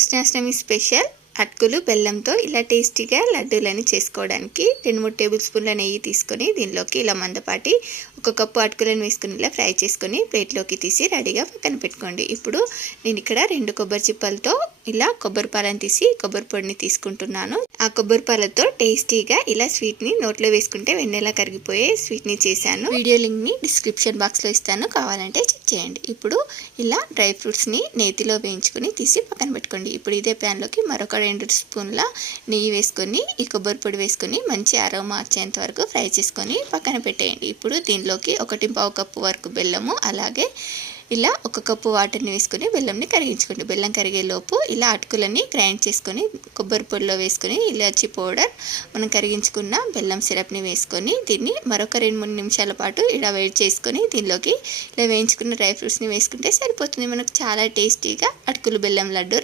Krishnashtami special అటుకులు బెల్లంతో ఇలా టేస్టీగా లడ్డూలని చేసుకోవడానికి 2-3 టేబుల్ స్పూన్ల నెయ్యి తీసుకొని దీనిలోకి ఇలా మందపాటి 1 కప్పు అటుకులను వేసుకుని ఇలా ఫ్రై చేసుకొని ప్లేట్లోకి తీసి రెడీగా పక్కన పెట్టుకోండి. ఇప్పుడు నేను ఇక్కడ 2 కొబ్బరి చిప్పలతో ఇలా కొబ్బరి పాలను తీసి కొబ్బరి పొడిని తీసుకుంటున్నాను. ఆ కొబ్బరి పాలతో టేస్టీగా ఇలా స్వీట్ని నోట్లో వేసుకుంటే వెన్నెలా కరిగిపోయే స్వీట్ని చేశాను. వీడియో లింక్ని డిస్క్రిప్షన్ బాక్స్లో ఇస్తాను, కావాలంటే చెక్ చేయండి. ఇప్పుడు ఇలా డ్రై ఫ్రూట్స్ని నేతిలో వేయించుకొని తీసి పక్కన పెట్టుకోండి. ఇప్పుడు ఇదే ప్యాన్లోకి మరొక 2 స్పూన్ల నెయ్యి వేసుకొని ఈ కొబ్బరి పొడి వేసుకొని మంచి అరోమా వచ్చేంత వరకు ఫ్రై చేసుకొని పక్కన పెట్టేయండి. ఇప్పుడు దీనిలోకి 1.5 కప్పు వరకు బెల్లము, అలాగే ఇలా 1 కప్పు వాటర్ని వేసుకొని బెల్లంని కరిగించుకోండి. బెల్లం కరిగే లోపు ఇలా అటుకులని గ్రైండ్ చేసుకొని కొబ్బరి పొడిలో వేసుకొని ఇలాచి పౌడర్, మనం కరిగించుకున్న బెల్లం సిరప్ని వేసుకొని దీన్ని మరొక 2-3 నిమిషాల పాటు ఇలా వేడి చేసుకొని దీనిలోకి ఇలా వేయించుకున్న డ్రై ఫ్రూట్స్ని వేసుకుంటే సరిపోతుంది. మనకు చాలా టేస్టీగా అటుకులు బెల్లం లడ్డు